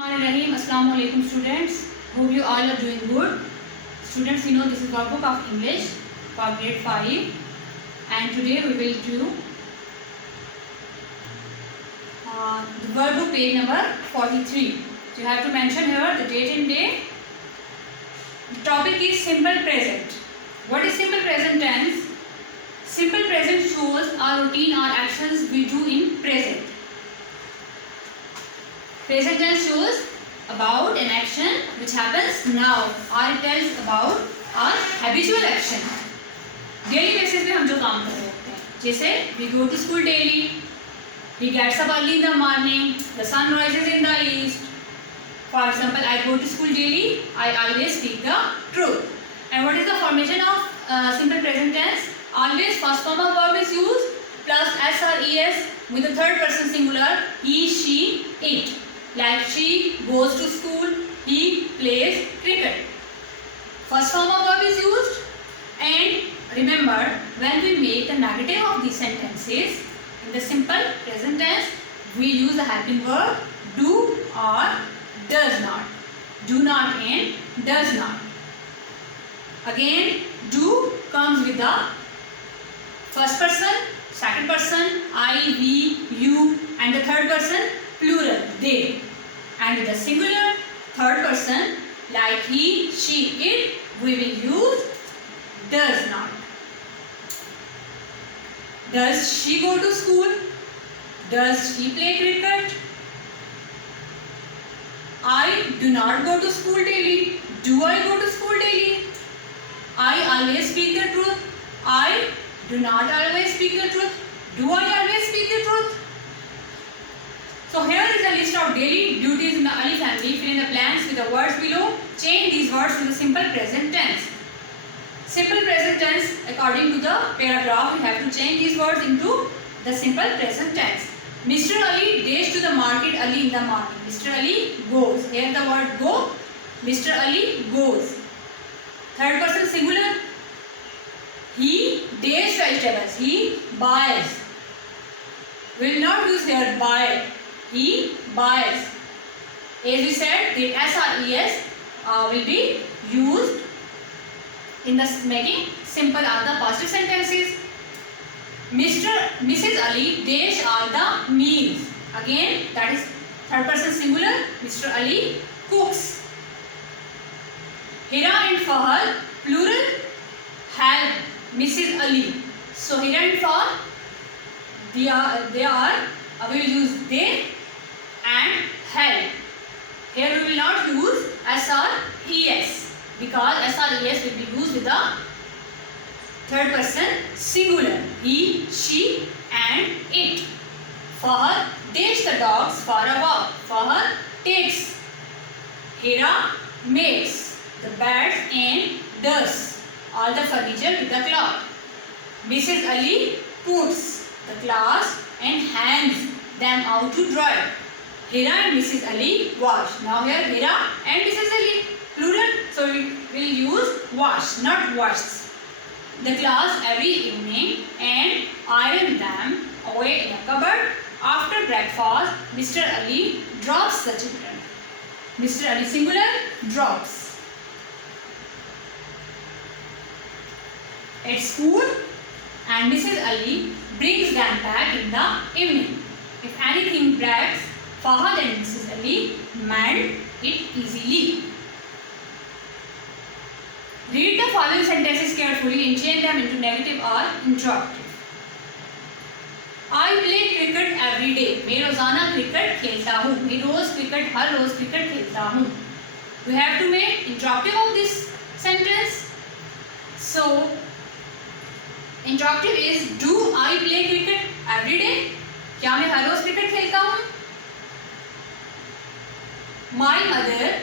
Assalamu alaikum students. Hope you all are doing good. Students, you know this is workbook of English for grade 5 and today we will do the workbook page number 43. So you have to mention here the date and day. The topic is simple present. What is simple present tense? Simple present shows our routine or actions we do in present. Present tense shows about an action which happens now or it tells about our habitual action. Daily basis पे हम जो काम कर रहे होते हैं, जैसे we go to school daily, he gets up early in the morning, the sun rises in the east. For example, I go to school daily, I always speak the truth. And what is the formation of simple present tense? Always first form of verb is used plus s or es with the third person singular, he, she, it. Like she goes to school, he plays cricket. First form of verb is used, and remember when we make the negative of these sentences in the simple present tense, we use the helping verb do or does not. Do not and does not. Again, do comes with the first person, second person, I, we, you, and the third person plural, they. And with the singular third person like he, she, it, we will use does not. Does she go to school? Does she play cricket? I do not go to school daily. Do I go to school daily? I always speak the truth. I do not always speak the truth. Do I always speak the truth? So here is a list of daily duties in the Ali family. Fill in the blanks with the words below. Change these words to the simple present tense. Simple present tense, according to the paragraph, we have to change these words into the simple present tense. Mr. Ali dash to the market early in the morning. Mr. Ali goes. Here the word go. Mr. Ali goes. Third person singular. He dash vegetables. He buys. We will not use here buy. He buys. As we said, the S or ES will be used in the making simple or the positive sentences. Mrs. Ali dash all the meals. Again, that is third person singular. Mr. Ali cooks. Hira and Fahad plural help Mrs. Ali. So Hira and Fahad we will use they and help. Here we will not use S or ES because S or ES will be used with the third person singular. He, she and it. Fahad takes the dogs for a walk. Fahad takes. Hira makes the beds and does all the furniture with the cloth. Mrs. Ali puts the clothes and hands them out to dry. Hira and Mrs. Ali wash. Now here Hira and Mrs. Ali plural, so we will use wash, not washes. The clothes every evening and iron them away in a cupboard. After breakfast, Mr. Ali drops the children. Mr. Ali singular drops. At school, and Mrs. Ali brings them back in the evening. If anything breaks, Fahad and Mrs. Ali mend it easily. Read the following sentences carefully and change them into negative or interrogative. I play cricket every day. मैं रोजाना cricket खेलता हूँ. मैं रोज cricket हर रोज cricket खेलता हूँ. We have to make interrogative of this sentence. So interrogative is do I play cricket every day? क्या मैं हर रोज cricket खेलता हूँ? My mother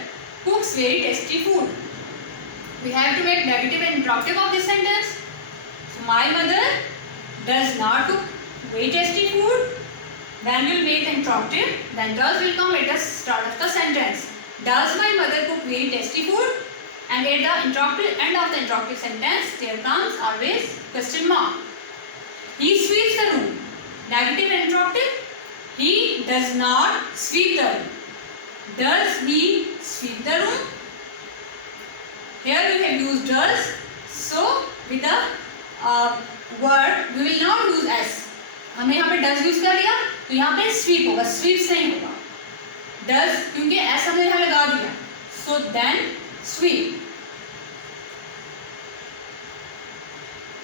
cooks very tasty food. We have to make negative and interrogative of this sentence. So my mother does not cook very tasty food. Then we will make the interrogative. Then does will come at the start of the sentence. Does my mother cook very tasty food? And at the interrogative end of the interrogative sentence, there comes always question mark. He sweeps the room. Negative and interrogative. He does not sweep the room. Does he sweep the room? Here we have used does. So with the word we will not use s. हमने यहाँ पे does use कर लिया तो यहाँ पे sweep होगा, sweeps नहीं होगा. Does क्योंकि s हमने यहाँ लगा दिया. So then sweep.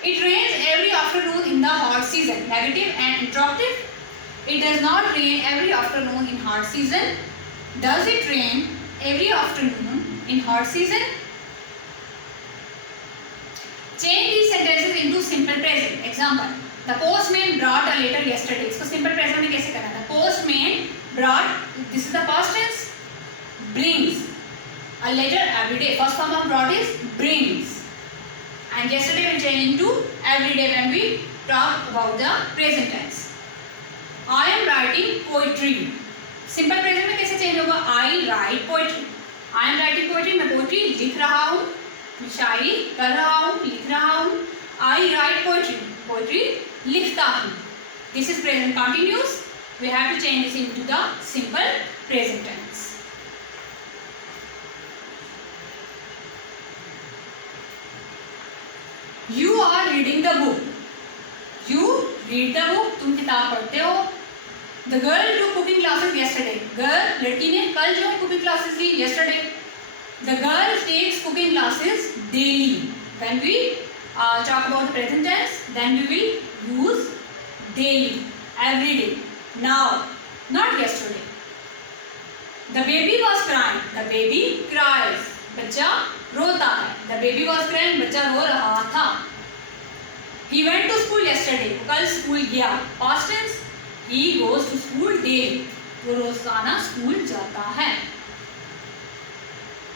It rains every afternoon in the hot season. Negative and interrogative. It does not rain every afternoon in hot season. Does it rain every afternoon in hot season? Change these sentences into simple present. Example: The postman brought a letter yesterday. इसको simple present में कैसे करना है? The postman brought. This is the past tense. Brings a letter every day. First form of brought is brings. And yesterday will change into every day when we talk about the present tense. I am writing poetry. Simple present में कैसे change होगा? I write poetry. I am writing poetry. मैं poetry लिख रहा हूँ, शायरी कर रहा हूँ, लिख रहा हूँ. I write poetry. Poetry लिखता हूँ. This is present continuous. We have to change this into the simple present tense. You are reading the book. You read the book. तुम किताब पढ़ते हो. The girl took cooking classes yesterday. Girl लड़की ने कल जो है cooking classes Lee yesterday. The girl takes cooking classes daily. When we talk about the present tense, then we will use daily, every day. Now, not yesterday. The baby was crying. The baby cries. बच्चा रोता है. The baby was crying. बच्चा रो रहा था. He went to school yesterday. कल school गया. Past tense. He goes to school daily. वो रोजाना स्कूल जाता है.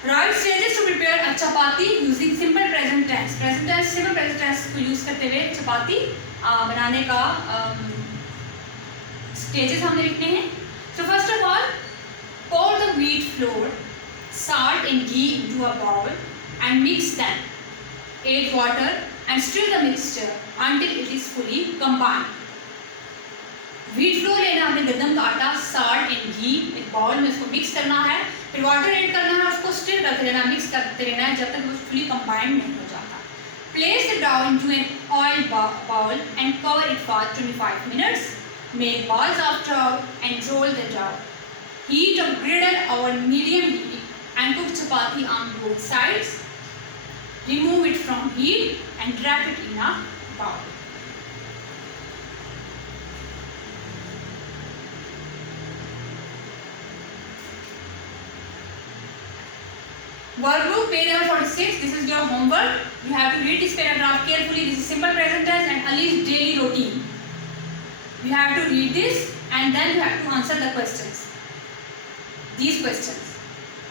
Write stages to prepare a chapati using simple present tense. Present tense, simple present tense को use करते हुए चपाती बनाने का stages हमने लिखने हैं. So first of all, pour the wheat flour, salt and ghee into a bowl and mix them. Add water and stir the mixture until it is fully combined. Wheat flour लेना, हमने गंदम का आटा, salt and ghee एक bowl में उसको mix करना है. फिर वाटर ऐड करना है, उसको स्टिर करते रहना, मिक्स करते रहना है जब तक वो फुली कंबाइंड नहीं हो जाता. Place the dough into an oil bowl and cover it for 25 minutes. Make balls of dough and roll the dough. Heat a griddle over medium heat and cook chapati on both sides. Remove it from heat and wrap it in a bowl. Workbook page number 46. This is your homework. You have to read this paragraph carefully. This is simple present tense and Ali's daily routine. You have to read this and then you have to answer the questions. These questions.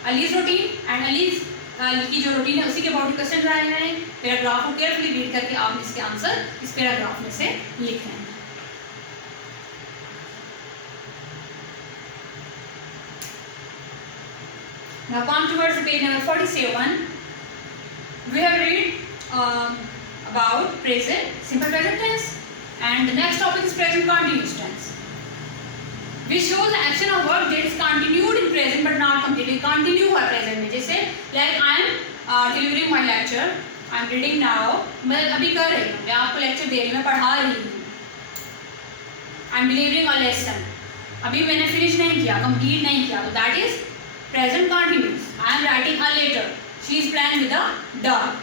Ali's routine and Ali's की जो routine है उसी के about question आए हैं. Paragraph को carefully read करके आपने इसके आंसर इस पैराग्राफ में से लिखने हैं. Now come towards the page number 47. We have read about present, simple present tense, and the next topic is present continuous tense, which shows the action of work that is continued in present but not completed. Continue हुआ present में, जैसे like I am delivering my lecture, I am reading now. मैं अभी कर रही हूँ, मैं आपको lecture दे रही हूँ, मैं पढ़ा रही हूँ. I am delivering a lesson. अभी मैंने finish नहीं किया, complete नहीं किया, तो that is present continuous. I am writing a letter. She is playing with a dog.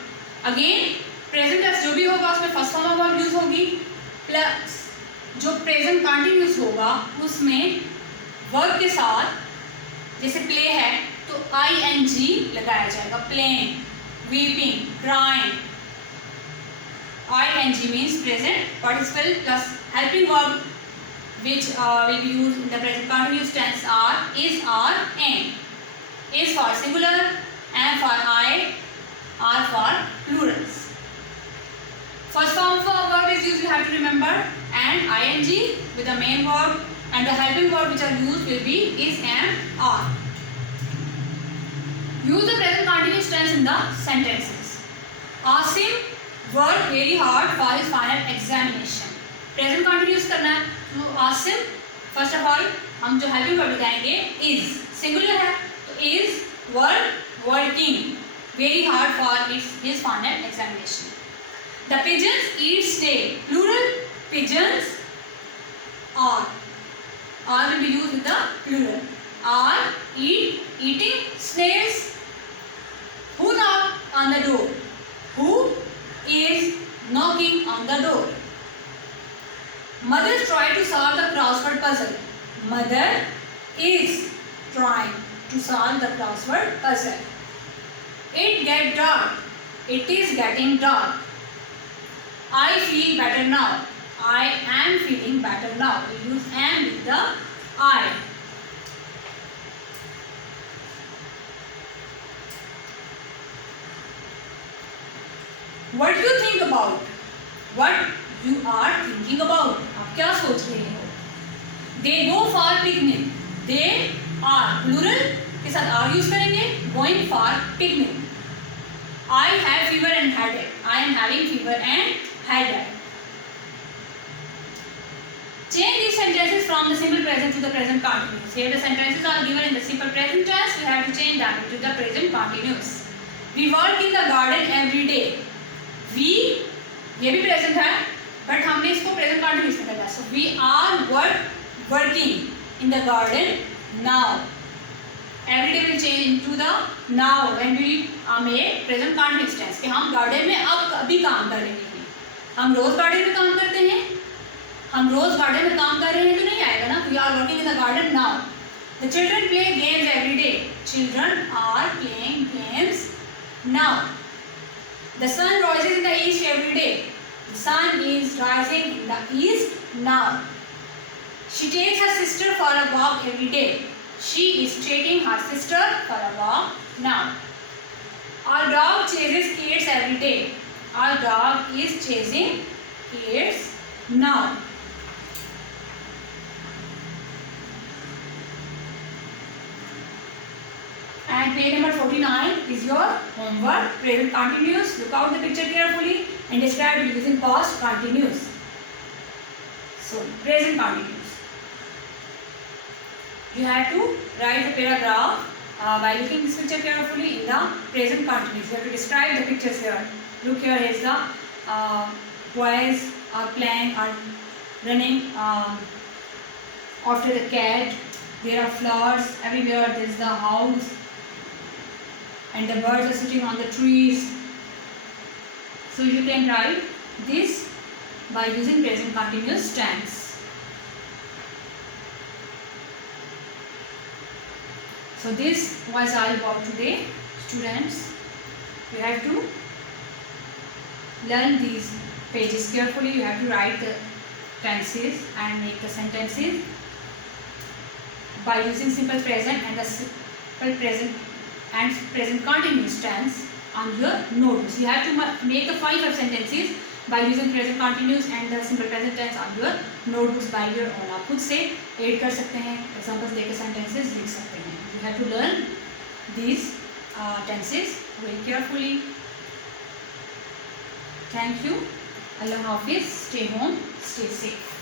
Again, present tense जो भी होगा उसमें first form of verb use होगी, plus जो present continuous होगा उसमें verb के साथ जैसे play है तो ing लगाया जाएगा. playing, weeping, crying. ing means present participle plus helping verb which will be used in the present continuous tense are is, are, and. Is for singular, and for I, are for plurals. First form of verb is used, you have to remember, and ing with the main verb, and the helping verb which are used will be is, am, are. Use the present continuous tense in the sentences. Asim worked very hard for his final examination. Present continuous करना है, तो Asim first of all हम जो helping verb लगाएंगे is. Singular है, तो is working very hard for his final examination. The pigeons eat snail. Plural, pigeons are will be used with the plural. Are eating snails. Who knocked on the door? Who is knocking on the door? Mother try to solve the crossword puzzle. Mother is trying to solve the crossword puzzle. It get dark. It is getting dark. I feel better now. I am feeling better now. We use am with the I. What do you think about? What you are thinking about? आप क्या सोच रहे हो? They go for picnic. They are plural के साथ are use करेंगे. Going for picnic. I have fever and headache. I am having fever and headache. Change these sentences from the simple present to the present continuous. Here the sentences are given in the simple present tense. We have to change them to the present continuous. We work in the garden every day. We ये भी present है, but हमने इसको present continuous में करना है. So we are working in the garden now. Every day will change into the now when we make present continuous tense कि हम गार्डन में अब अभी काम कर रहे हैं. हम रोज गार्डन में काम करते हैं, हम रोज गार्डन में काम कर रहे हैं तो नहीं आएगा ना. We are working in the garden now. The children play games every day. Children are playing games now. The sun rises in the east every day. The sun is rising in the east now. She takes her sister for a walk every day. She is taking her sister for a walk now. Our dog chases kids every day. Our dog is chasing kids now. And page number 49 is your homework. Present continuous. Look out the picture carefully and describe it using past continuous. So, present continuous. You have to write the paragraph by looking this picture carefully in the present continuous. You have to describe the pictures here. Look here is the boys are playing, are running after the cat. There are flowers everywhere. There is the house, and the birds are sitting on the trees. So you can write this by using present continuous tense. So this was all about today, students. You have to learn these pages carefully. You have to write the tenses and make the sentences by using simple present and the simple present and present continuous tense on your notes. You have to make the 5 sentences by using present continuous and the simple present tense on your notebooks by your own. आप खुद से add कर सकते हैं, examples लेकर sentences लिख सकते हैं. You have to learn these tenses very carefully. Thank you. Allah Hafiz. Stay home. Stay safe.